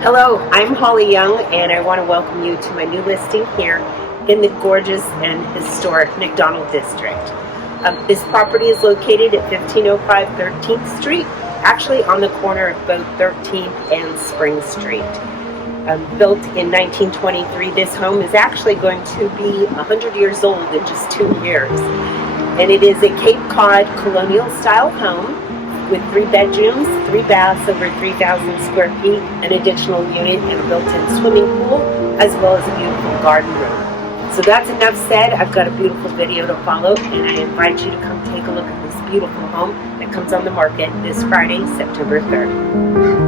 Hello, I'm Holly Young, and I want to welcome you to my new listing here in the gorgeous and historic McDonald District. This property is located at 1505 13th Street, actually on the corner of both 13th and Spring Street. Built in 1923, this home is actually going to be 100 years old in just 2 years. And it is a Cape Cod colonial style home with 3 bedrooms, 3 baths, over 3,000 square feet, an additional unit and a built-in swimming pool, as well as a beautiful garden room. So that's enough said. I've got a beautiful video to follow, and I invite you to come take a look at this beautiful home that comes on the market this Friday, September 3rd.